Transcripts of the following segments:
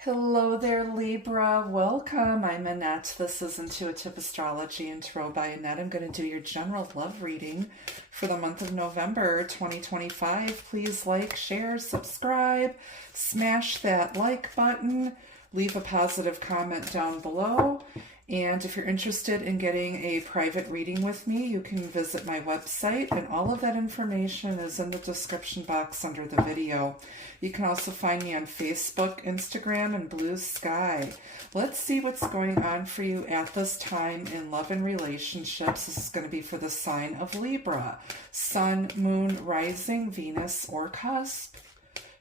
Hello there, Libra. Welcome. I'm Annette. This is Intuitive Astrology and Tarot by Annette. I'm going to do your general love reading for the month of November 2025. Please like, share, subscribe, smash that like button, leave a positive comment down below. And if you're interested in getting a private reading with me, you can visit my website, and all of that information is in the description box under the video. You can also find me on Facebook, Instagram, and Blue Sky. Let's see what's going on for you at this time in love and relationships. This is going to be for the sign of Libra. Sun, Moon, Rising, Venus, or Cusp.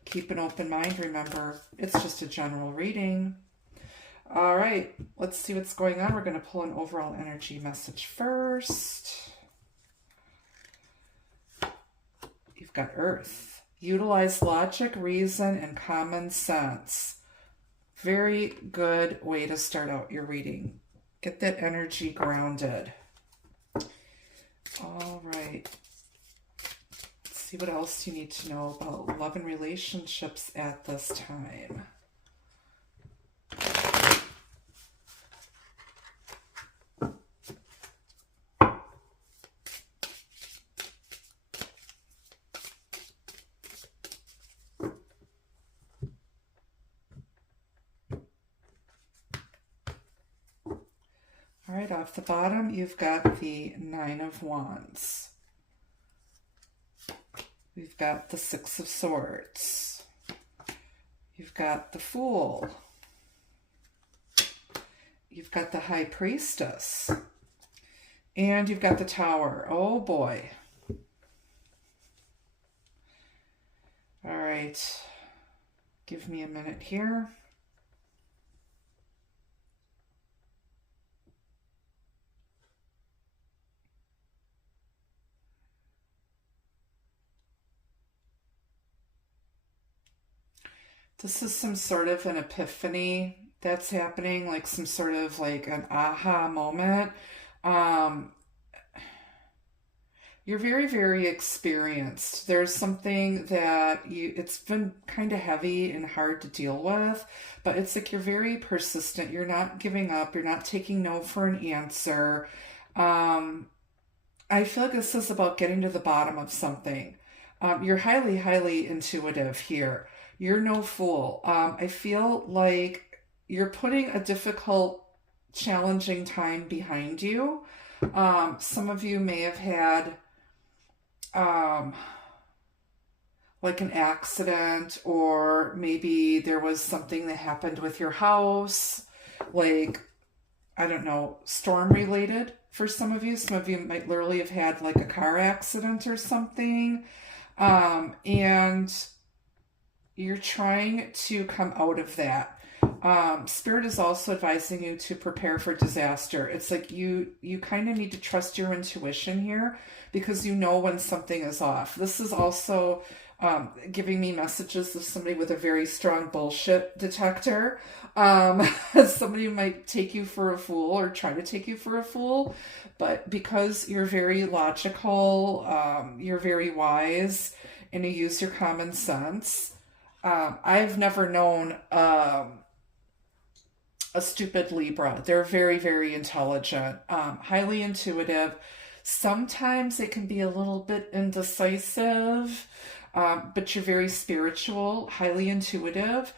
Keep an open mind. Remember, it's just a general reading. All right, let's see what's going on. We're going to pull an overall energy message first. You've got Earth. Utilize logic, reason, and common sense. Very good way to start out your reading. Get that energy grounded. All right. Let's see what else you need to know about love and relationships at this time. All right, off the bottom, you've got the Nine of Wands. We've got the Six of Swords. You've got the Fool. You've got the High Priestess. And you've got the Tower. Oh boy. All right. Give me a minute here. This is some sort of an epiphany that's happening, like some sort of like an aha moment. You're very, very experienced. There's something that it's been kind of heavy and hard to deal with, but it's like you're very persistent. You're not giving up. You're not taking no for an answer. I feel like this is about getting to the bottom of something. You're highly, highly intuitive here. You're no fool. I feel like you're putting a difficult, challenging time behind you. Some of you may have had like an accident, or maybe there was something that happened with your house, like, I don't know, storm related for some of you. Some of you might literally have had like a car accident or something. And you're trying to come out of that. Spirit is also advising you to prepare for disaster. It's like you kind of need to trust your intuition here, because you know when something is off. This is also giving me messages of somebody with a very strong bullshit detector. Somebody might take you for a fool or try to take you for a fool, but because you're very logical, you're very wise, and you use your common sense. I've never known a stupid Libra. They're very, very intelligent, highly intuitive. Sometimes it can be a little bit indecisive, but you're very spiritual, highly intuitive.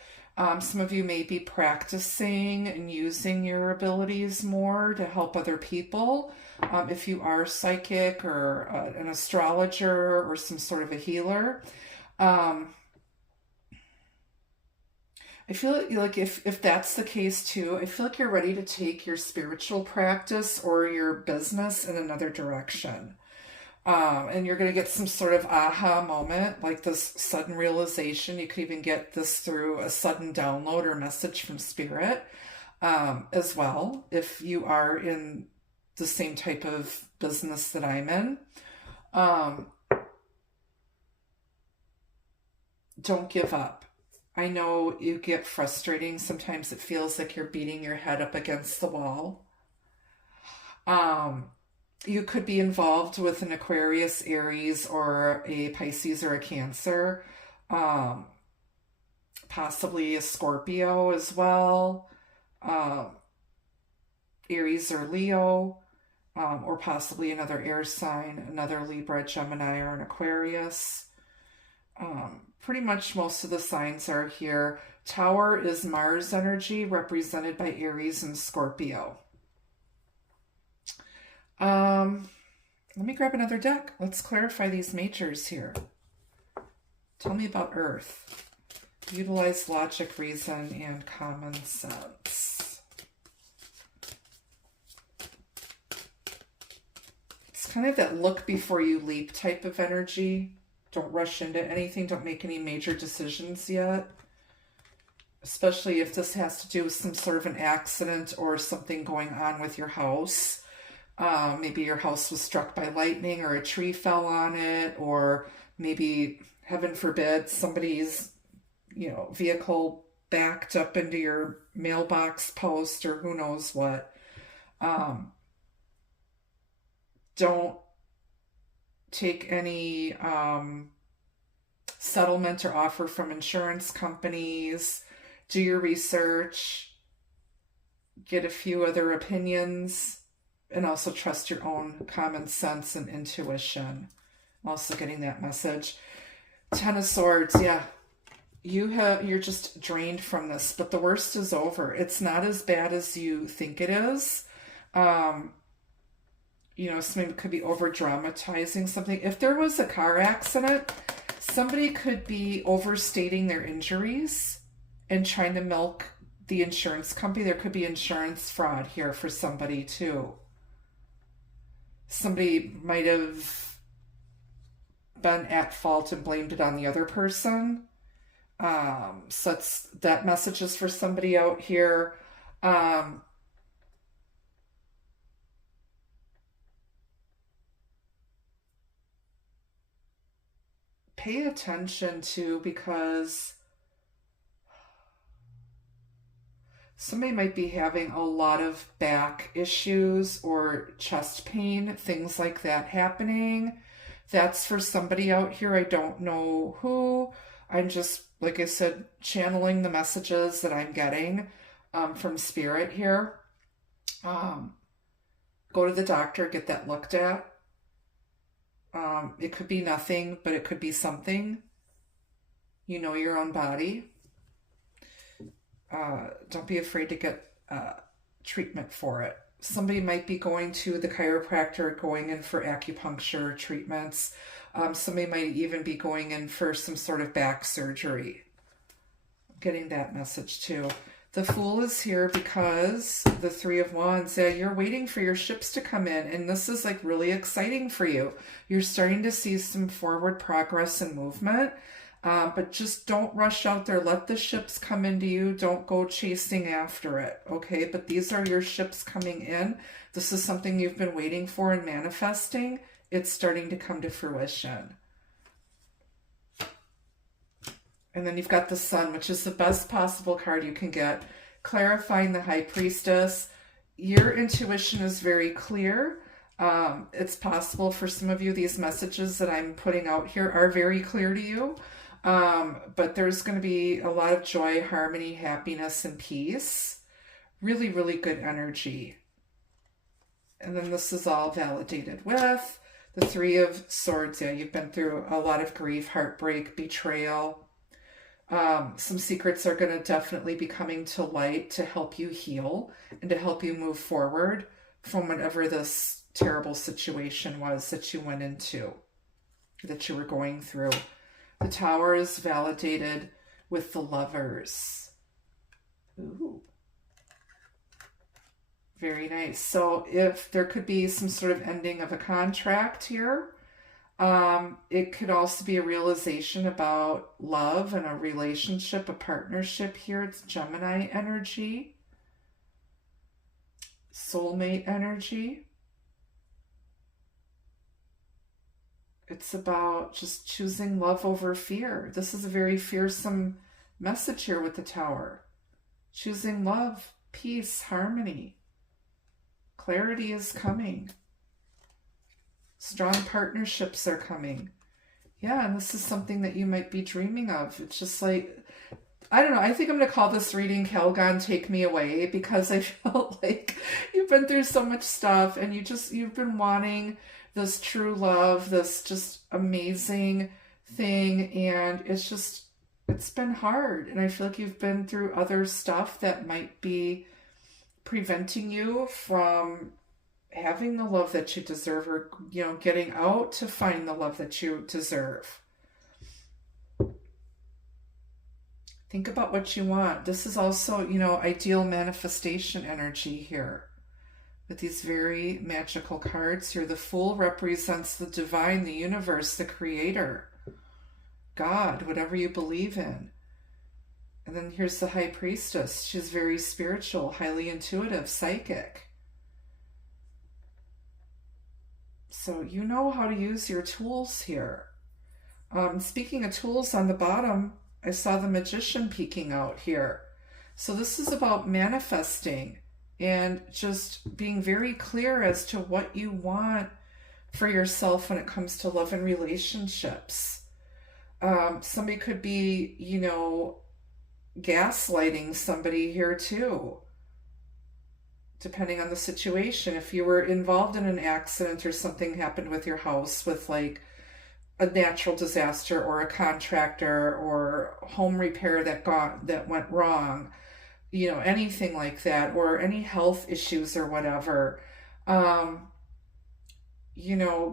Some of you may be practicing and using your abilities more to help other people. If you are psychic or an astrologer or some sort of a healer. I feel like if that's the case too, I feel like you're ready to take your spiritual practice or your business in another direction. And you're going to get some sort of aha moment, like this sudden realization. You could even get this through a sudden download or message from Spirit as well, if you are in the same type of business that I'm in. Don't give up. I know you get frustrating. Sometimes it feels like you're beating your head up against the wall. You could be involved with an Aquarius, Aries, or a Pisces or a Cancer. Possibly a Scorpio as well. Aries or Leo. Or possibly another air sign, another Libra, Gemini, or an Aquarius. Pretty much most of the signs are here. Tower is Mars energy, represented by Aries and Scorpio. Let me grab another deck. Let's clarify these majors here. Tell me about Earth. Utilize logic, reason, and common sense. It's kind of that look before you leap type of energy. Don't rush into anything. Don't make any major decisions yet. Especially if this has to do with some sort of an accident or something going on with your house. Maybe your house was struck by lightning or a tree fell on it, or maybe, heaven forbid, somebody's, vehicle backed up into your mailbox post, or who knows what. Don't take any settlement or offer from insurance companies. Do your research. Get a few other opinions. And also trust your own common sense and intuition. I'm also getting that message. Ten of Swords, yeah. You're just drained from this, but the worst is over. It's not as bad as you think it is. Somebody could be over dramatizing something. If there was a car accident, somebody could be overstating their injuries and trying to milk the insurance company. There could be insurance fraud here for somebody too. Somebody might have been at fault and blamed it on the other person. So that message is for somebody out here. Pay attention to, because somebody might be having a lot of back issues or chest pain, things like that happening. That's for somebody out here. I don't know who. I'm just, like I said, channeling the messages that I'm getting from Spirit here. Go to the doctor, get that looked at. It could be nothing, but it could be something. You know your own body. Don't be afraid to get treatment for it. Somebody might be going to the chiropractor, going in for acupuncture treatments. Somebody might even be going in for some sort of back surgery. Getting that message too. The Fool is here because the Three of Wands, you're waiting for your ships to come in, and this is like really exciting for you. You're starting to see some forward progress and movement. But just don't rush out there. Let the ships come into you. Don't go chasing after it, okay? But these are your ships coming in. This is something you've been waiting for and manifesting. It's starting to come to fruition. And then you've got the Sun, which is the best possible card you can get. Clarifying the High Priestess. Your intuition is very clear. It's possible for some of you, these messages that I'm putting out here are very clear to you. But there's going to be a lot of joy, harmony, happiness, and peace. Really, really good energy. And then this is all validated with the Three of Swords. Yeah, you've been through a lot of grief, heartbreak, betrayal. Some secrets are going to definitely be coming to light to help you heal and to help you move forward from whatever this terrible situation was that you went into, that you were going through. The Tower is validated with the Lovers. Ooh. Very nice. So if there could be some sort of ending of a contract here, it could also be a realization about love and a relationship, a partnership here. It's Gemini energy. Soulmate energy. It's about just choosing love over fear. This is a very fearsome message here with the Tower. Choosing love, peace, harmony. Clarity is coming. Strong partnerships are coming. Yeah, and this is something that you might be dreaming of. It's just like, I don't know. I think I'm going to call this reading Calgon, Take Me Away, because I felt like you've been through so much stuff and you've been wanting this true love, this just amazing thing. And it's been hard. And I feel like you've been through other stuff that might be preventing you from having the love that you deserve, or, getting out to find the love that you deserve. Think about what you want. This is also, ideal manifestation energy here. With these very magical cards here, the Fool represents the divine, the universe, the creator, God, whatever you believe in. And then here's the High Priestess. She's very spiritual, highly intuitive, psychic. So you know how to use your tools here. Speaking of tools, on the bottom, I saw the Magician peeking out here. So this is about manifesting and just being very clear as to what you want for yourself when it comes to love and relationships. Somebody could be, gaslighting somebody here too, depending on the situation. If you were involved in an accident or something happened with your house, with like a natural disaster or a contractor or home repair that went wrong, anything like that, or any health issues or whatever,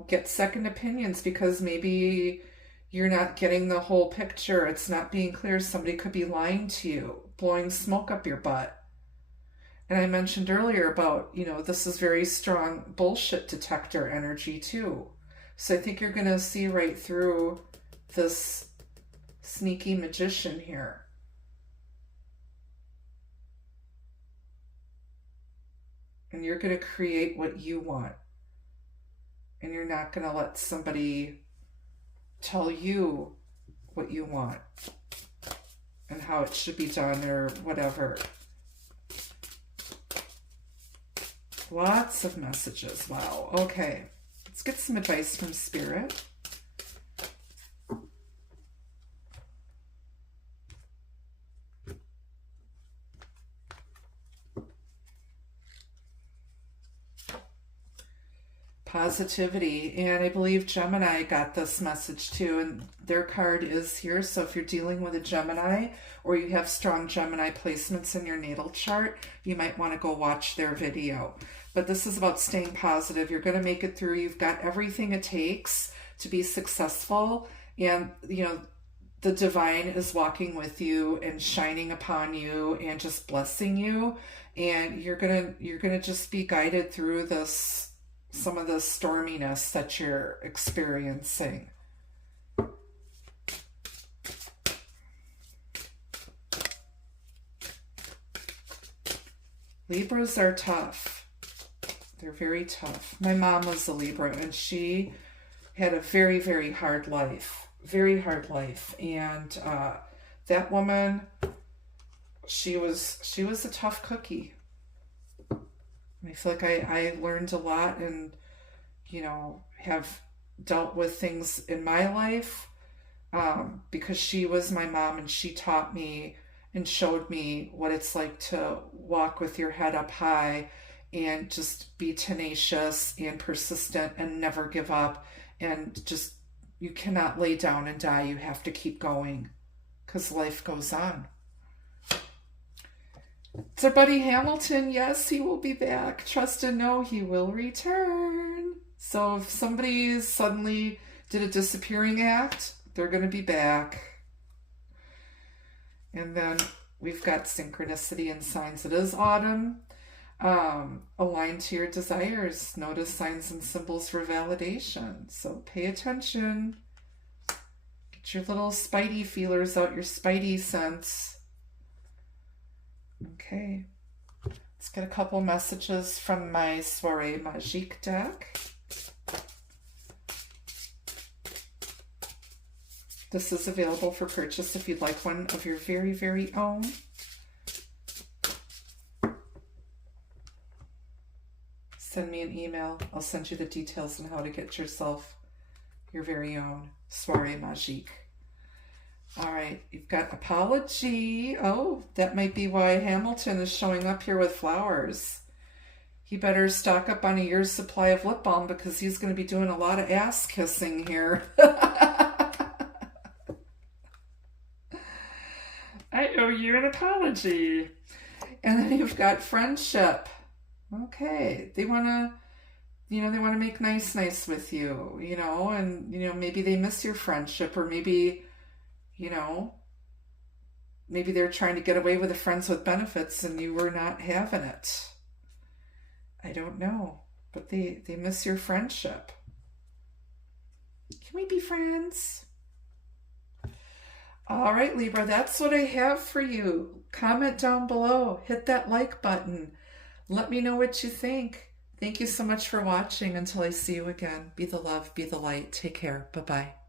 get second opinions because maybe you're not getting the whole picture. It's not being clear. Somebody could be lying to you, blowing smoke up your butt. And I mentioned earlier about, this is very strong bullshit detector energy too. So I think you're going to see right through this sneaky magician here. And you're going to create what you want. And you're not going to let somebody tell you what you want and how it should be done or whatever. Lots of messages. Wow. Okay. Let's get some advice from Spirit. Positivity. And I believe Gemini got this message too, and their card is here. So if you're dealing with a Gemini or you have strong Gemini placements in your natal chart, you might want to go watch their video. But this is about staying positive. You're going to make it through. You've got everything it takes to be successful. And, the divine is walking with you and shining upon you and just blessing you. And you're going to just be guided through some of the storminess that you're experiencing. Libras are tough. They're very tough. My mom was a Libra, and she had a very, very hard life. Very hard life. And that woman, she was a tough cookie. I feel like I learned a lot and, have dealt with things in my life because she was my mom, and she taught me and showed me what it's like to walk with your head up high and just be tenacious and persistent and never give up. And just, you cannot lay down and die. You have to keep going because life goes on. It's our buddy Hamilton. Yes, he will be back. Trust and know he will return. So if somebody suddenly did a disappearing act, they're going to be back. And then we've got synchronicity and signs. It is autumn. Align to your desires. Notice signs and symbols for validation. So pay attention. Get your little spidey feelers out, your spidey sense. Okay. Let's get a couple messages from my Soirée Magique deck. This is available for purchase if you'd like one of your very, very own. send me an email. I'll send you the details on how to get yourself your very own soirée magique. All right, you've got apology. Oh, that might be why Hamilton is showing up here with flowers. He better stock up on a year's supply of lip balm because he's going to be doing a lot of ass kissing here. I owe you an apology. And then you've got friendship. Okay, they want to, they want to make nice with you, and, maybe they miss your friendship, or maybe, maybe they're trying to get away with the friends with benefits and you were not having it. I don't know, but they miss your friendship. Can we be friends? All right, Libra, that's what I have for you. Comment down below. Hit that like button. Let me know what you think. Thank you so much for watching. Until I see you again, be the love, be the light. Take care. Bye-bye.